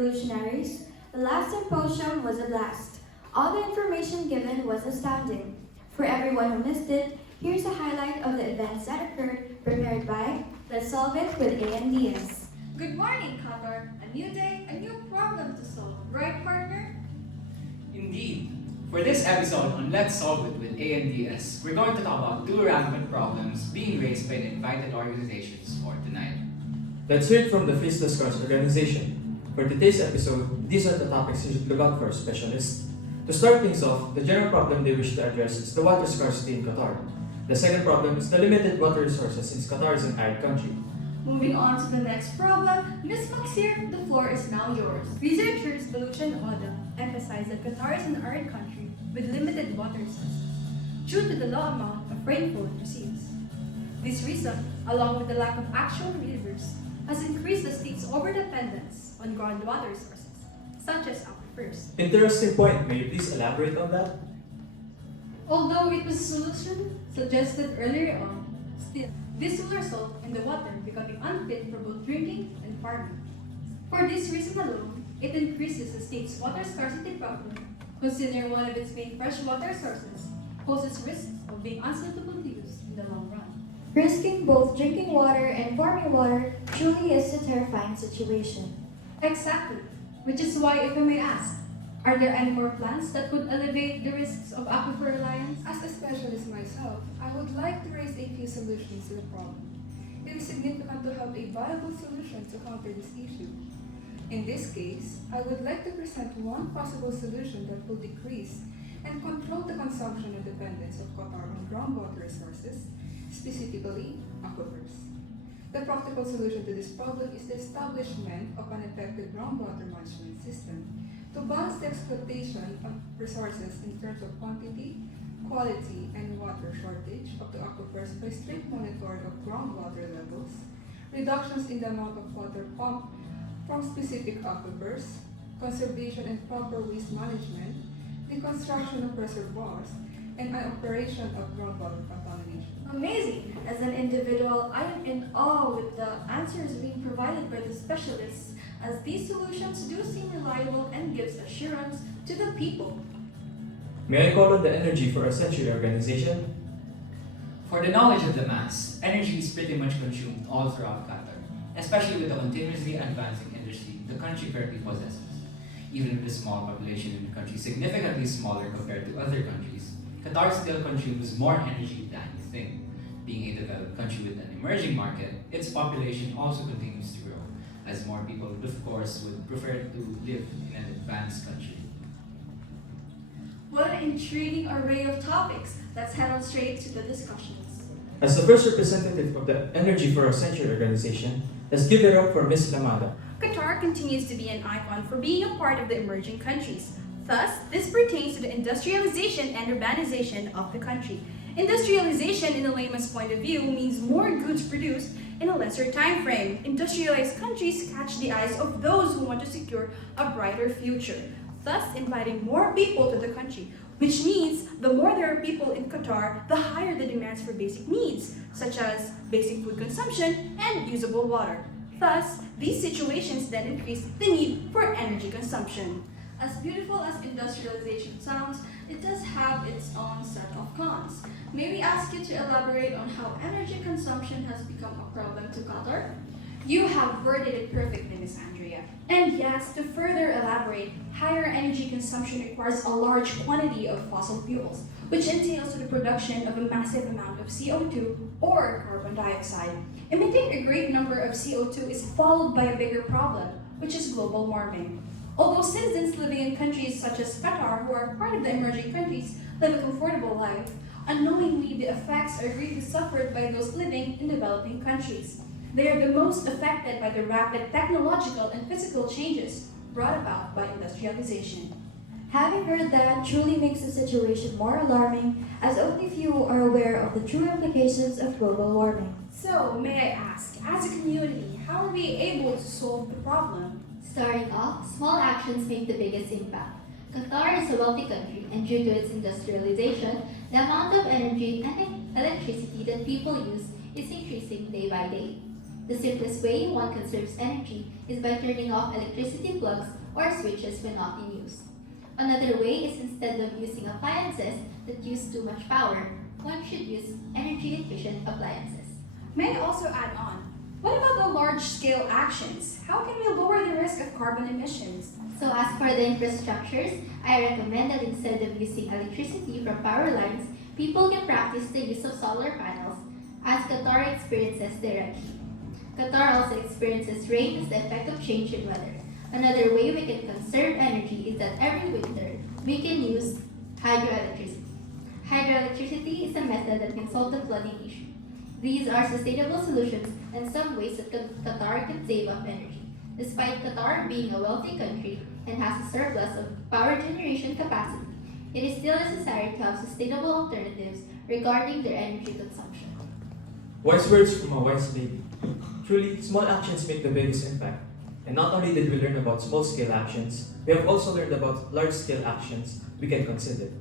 revolutionaries, the last symposium was a blast. All the information given was astounding. For everyone who missed it, here's a highlight of the events that occurred, prepared by Let's Solve It with A.N.D.S. Good morning, Qatar. A new day, a new problem to solve. Right, partner? Indeed. For this episode on Let's Solve It with A.N.D.S., we're going to talk about two rampant problems being raised by the invited organizations for tonight. Let's hear it from the Free Discourse organization. For today's episode, these are the topics you should look out for, specialists. To start things off, the general problem they wish to address is the water scarcity in Qatar. The second problem is the limited water resources since Qatar is an arid country. Moving on to the next problem, Ms. Maxir, the floor is now yours. Researchers Baluch and Oda emphasize that Qatar is an arid country with limited water resources due to the low amount of rainfall it receives. This reason, along with the lack of actual rivers, has increased the state's overdependence on groundwater resources, such as aquifers. Interesting point. May you please elaborate on that? Although it was a solution suggested earlier on, still, this will result in the water becoming unfit for both drinking and farming. For this reason alone, it increases the state's water scarcity problem, considering one of its main freshwater sources poses risks of being unsuitable to use in the long run. Risking both drinking water and farming water truly is a terrifying situation. Exactly, which is why, if I may ask, are there any more plans that could alleviate the risks of aquifer reliance? As a specialist myself, I would like to raise a few solutions to the problem. It is significant to have a viable solution to counter this issue. In this case, I would like to present one possible solution that will decrease and control the consumption and dependence of Qatar on groundwater resources, specifically aquifers. The practical solution to this problem is the establishment of an effective groundwater management system to balance the exploitation of resources in terms of quantity, quality, and water shortage of the aquifers by strict monitoring of groundwater levels, reductions in the amount of water pumped from specific aquifers, conservation and proper waste management, the construction of reservoirs, and an operation of groundwater contamination. Amazing! As an individual, I am in awe with the answers being provided by the specialists, as these solutions do seem reliable and gives assurance to the people. May I call on the Energy for a Century organization? For the knowledge of the mass, energy is pretty much consumed all throughout Qatar, especially with the continuously advancing industry the country currently possesses. Even with the small population in the country significantly smaller compared to other countries, Qatar still consumes more energy than you think. Being a developed country with an emerging market, its population also continues to grow, as more people, of course, would prefer to live in an advanced country. What an intriguing array of topics. Let's head on straight to the discussions. As the first representative of the Energy for a Century organization, let's give it up for Ms. Lamada. Qatar continues to be an icon for being a part of the emerging countries. Thus, this pertains to the industrialization and urbanization of the country. Industrialization, in the layman's point of view, means more goods produced in a lesser time frame. Industrialized countries catch the eyes of those who want to secure a brighter future, thus inviting more people to the country, which means the more there are people in Qatar, the higher the demands for basic needs, such as basic food consumption and usable water. Thus, these situations then increase the need for energy consumption. As beautiful as industrialization sounds, it does have its own set of cons. May we ask you to elaborate on how energy consumption has become a problem to Qatar? You have worded it perfectly, Miss Andrea. And yes, to further elaborate, higher energy consumption requires a large quantity of fossil fuels, which entails the production of a massive amount of CO2 or carbon dioxide. Emitting a great number of CO2 is followed by a bigger problem, which is global warming. Although citizens living in countries such as Qatar, who are part of the emerging countries, live a comfortable life, unknowingly the effects are greatly suffered by those living in developing countries. They are the most affected by the rapid technological and physical changes brought about by industrialization. Having heard that truly makes the situation more alarming, as only few are aware of the true implications of global warming. So, may I ask, as a community, how are we able to solve the problem? Starting off, small actions make the biggest impact. Qatar is a wealthy country, and due to its industrialization, the amount of energy and electricity that people use is increasing day by day. The simplest way one conserves energy is by turning off electricity plugs or switches when not in use. Another way is instead of using appliances that use too much power, one should use energy-efficient appliances. May I also add on, what about the large-scale actions? How can we lower the risk of carbon emissions? So as for the infrastructures, I recommend that instead of using electricity from power lines, people can practice the use of solar panels, as Qatar experiences directly. Qatar also experiences rain as the effect of change in weather. Another way we can conserve energy is that every winter, we can use hydroelectricity. Hydroelectricity is a method that can solve the flooding issue. These are sustainable solutions and some ways that Qatar can save up energy. Despite Qatar being a wealthy country and has a surplus of power generation capacity, it is still necessary to have sustainable alternatives regarding their energy consumption. Wise words from a wise lady. Truly, small actions make the biggest impact. And not only did we learn about small-scale actions, we have also learned about large-scale actions we can consider.